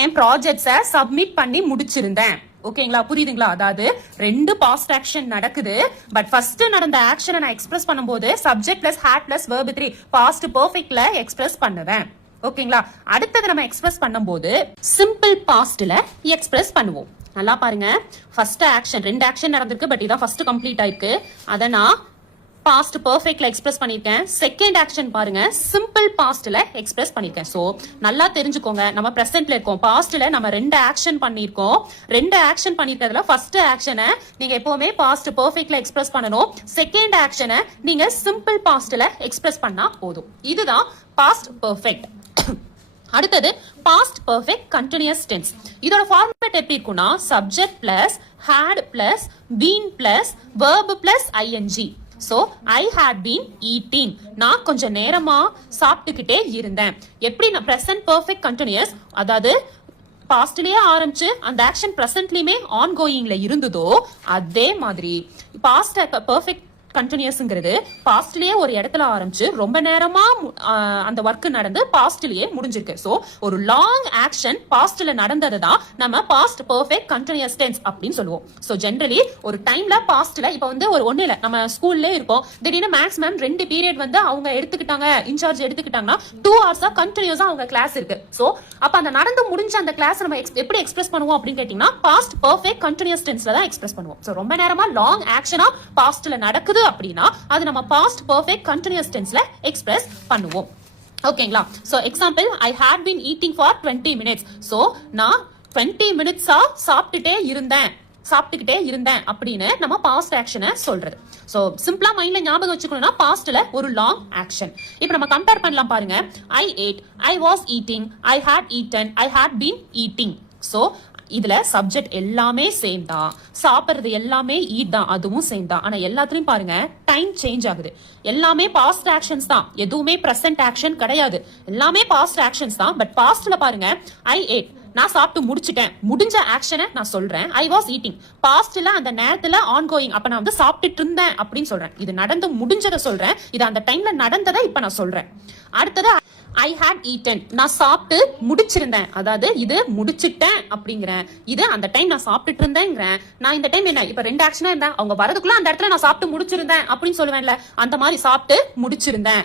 என் ப்ராஜெக்ட்ஸை submit பண்ணி முடிச்சிருந்தேன். ஓகேங்களா, புரியுதுங்களா? அதாவது ரெண்டு பாஸ்ட் ஆக்ஷன் நடக்குது. பட் ஃபர்ஸ்ட் நடந்த ஆக்ஷனை நான் எக்ஸ்பிரஸ் பண்ணும்போது subject plus had plus verb 3 past பெர்ஃபெக்ட்ல எக்ஸ்பிரஸ் பண்ணுவேன். ஓகேங்களா, அடுத்தது நம்ம எக்ஸ்பிரஸ் பண்ணும்போது சிம்பிள் பாஸ்ட்ல எக்ஸ்பிரஸ் பண்ணுவோம். நல்லா பாருங்க, ஃபர்ஸ்ட் ஆக்ஷன் ரெண்டு ஆக்ஷன் நடந்திருக்கு. பட் இதான் ஃபர்ஸ்ட் கம்ப்ளீட் ஆயிருக்கு. அதை நான் பாஸ்ட் பெர்ஃபெக்ட்ல எக்ஸ்பிரஸ் பண்ணிருக்கேன். செகண்ட் ஆக்ஷன் பாருங்க, சிம்பிள் பாஸ்ட்ல எக்ஸ்பிரஸ் பண்ணிருக்கேன். சோ நல்லா தெரிஞ்சுக்கோங்க, நம்ம பிரசன்ட்ல இருக்கோம். பாஸ்ட்ல நம்ம ரெண்டு ஆக்ஷன் பண்ணிருக்கோம். ரெண்டு ஆக்ஷன் பண்ணிருக்கிறதுல ஃபர்ஸ்ட் ஆக்ஷனை நீங்க எப்பவுமே பாஸ்ட் பெர்ஃபெக்ட்ல எக்ஸ்பிரஸ் பண்ணணும். செகண்ட் ஆக்ஷனை நீங்க சிம்பிள் பாஸ்ட்ல எக்ஸ்பிரஸ் பண்ணா போதும். இதுதான் பாஸ்ட் பெர்ஃபெக்ட். அடுத்தது பாஸ்ட் பெர்ஃபெக்ட் கண்டினியூஸ் டென்ஸ். இதோட ஃபார்மேட் எப்படி இருக்கும்னா subject plus had plus been plus verb plus ing. So I had been eating. நான் கொஞ்சம் நேரமா சாப்பிட்டுக்கிட்டே இருந்தேன். எப்படி நான் பிரசன்ட் பெர்ஃபெக்ட் கண்டினியூஸ், அதாவது பாஸ்ட்லயே ஆரம்பிச்சு அந்த ஆக்ஷன் பிரசன்ட்லயுமே ஆன்கோயிங்ல இருந்ததோ அதே மாதிரி பாஸ்ட் பெர்ஃபெக்ட் கண்டினியூஸ்ங்கிறது பாஸ்ட்லயே ஒரு இடத்துல ஆரம்பிச்சு ரொம்ப நேரமா அந்த ஒர்க் நடந்து பாஸ்ட்லயே முடிஞ்சிருக்கு. சோ ஒரு லாங் ஆக்ஷன் பாஸ்ட்ல நடந்ததை தான் நம்ம பாஸ்ட் பெர்ஃபெக்ட் கண்டினியூஸ் டென்ஸ் அப்படின்னு சொல்லுவோம். சோ ஜெனரலி ஒரு டைம்ல பாஸ்ட்ல இப்ப வந்து ஒரு ஒண்ணு இல்ல, நம்ம ஸ்கூல்ல இருக்கோம், திடீர்னு மேக்ஸ் மேம் 2 பீரியட் வந்து அவங்க எடுத்துக்கிட்டாங்க, இன்சார்ஜ் எடுத்துக்கிட்டாங்கன்னா 2 hours கண்டினியூஸா அவங்க கிளாஸ் இருக்கு. சோ அப்ப அந்த நடந்து முடிஞ்ச அந்த கிளாஸ் நம்ம எப்படி எக்ஸ்பிரஸ் பண்ணுவோம் அப்படின்னு கேட்டீங்கன்னா பாஸ்ட் பெர்ஃபெக்ட் கண்டினியூஸ் டென்ஸ்ல தான் எக்ஸ்பிரஸ் பண்ணுவோம். சோ ரொம்ப நேரமா லாங் ஆக்ஷனா பாஸ்ட்ல நடக்குது அப்படின்னா அது நம்ம பாஸ்ட் பெர்ஃபெக்ட் கண்டினியூஸ் டென்ஸ்ல எக்ஸ்பிரஸ் பண்ணுவோம். ஓகேங்களா, so example I had been eating for 20 minutes. So நான் 20 மினிட்ஸா சாப்பிட்டுக்கிட்டே இருந்தேன் அப்படின்னு நம்ம பாஸ்ட் ஆக்ஷனை சொல்றது. சோ சிம்பிளா மைண்ட்ல ஞாபகம் வச்சுக்கணும்னா பாஸ்ட்ல ஒரு லாங் ஆக்ஷன். இப்போ நம்ம கம்பேர் பண்ணலாம் பாருங்க. I ate, I was eating, I had eaten, I had been eating. So இதுல சப்ஜெக்ட் எல்லாமே சேம் தான், சாப்பிடுறது எல்லாமே ஈட் தான், அதுவும் சேம் தான். ஆனா எல்லாத்துலயும் பாருங்க டைம் சேஞ்ச் ஆகுது. எல்லாமே பாஸ்ட் ஆக்ஷன்ஸ் தான், எதுவுமே பிரசன்ட் ஆக்ஷன் கிடையாது. எல்லாமே பாஸ்ட் ஆக்ஷன்ஸ் தான். பட் பாஸ்ட்ல பாருங்க I ate, நான் சாப்பிட்டு முடிச்சிட்டேன், முடிஞ்ச ஆக்ஷனை நான் சொல்றேன். I was eating, பாஸ்ட்ல அந்த நேரத்துல ஆன்கோயிங், அப்ப நான் வந்து சாப்பிட்டுட்டு இருந்தேன் அப்படின்னு சொல்றேன். இது நடந்து முடிஞ்சதை சொல்றேன், இது அந்த டைம்ல நடந்ததை இப்ப நான் சொல்றேன். அடுத்தது I had eaten, நான் சாப்பிட்டு முடிச்சிருந்தேன், அதாவது இது முடிச்சிட்டேன் அப்படிங்கிறேன். இது அந்த டைம் நான் சாப்பிட்டுட்டு இருந்தேங்கிறேன். நான் இந்த டைம் என்ன இப்ப ரெண்டு ஆக்ஷனா இருந்தேன், அவங்க வரதுக்குள்ள அந்த இடத்துல நான் சாப்பிட்டு முடிச்சிருந்தேன் அப்படின்னு சொல்லுவேன்ல, அந்த மாதிரி சாப்பிட்டு முடிச்சிருந்தேன்.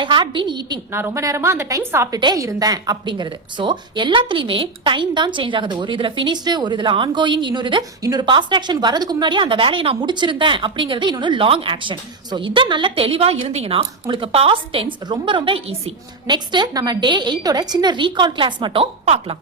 I had been eating, நான் ரொம்ப நேரமா அந்த டைம் சாப்பிட்டுட்டே இருந்தேன் அப்படிங்கிறது. சோ எல்லாத்துலயுமே டைம் தான் சேஞ்ச் ஆகுது. ஒரு இதுல பினிஷ்டு, ஒரு இதுல ஆன்கோயிங், இன்னொரு பாஸ்ட் ஆக்ஷன் வரதுக்கு முன்னாடியே அந்த வேலையை நான் முடிச்சிருந்தேன் அப்படிங்கிறது இன்னொரு லாங் ஆக்ஷன். சோ இத நல்ல தெளிவா இருந்தீங்கன்னா உங்களுக்கு பாஸ்ட் டென்ஸ் ரொம்ப ரொம்ப ஈஸி. நெக்ஸ்ட் நம்ம டே 8 சின்ன ரீகால் கிளாஸ் மட்டும் பார்க்கலாம்.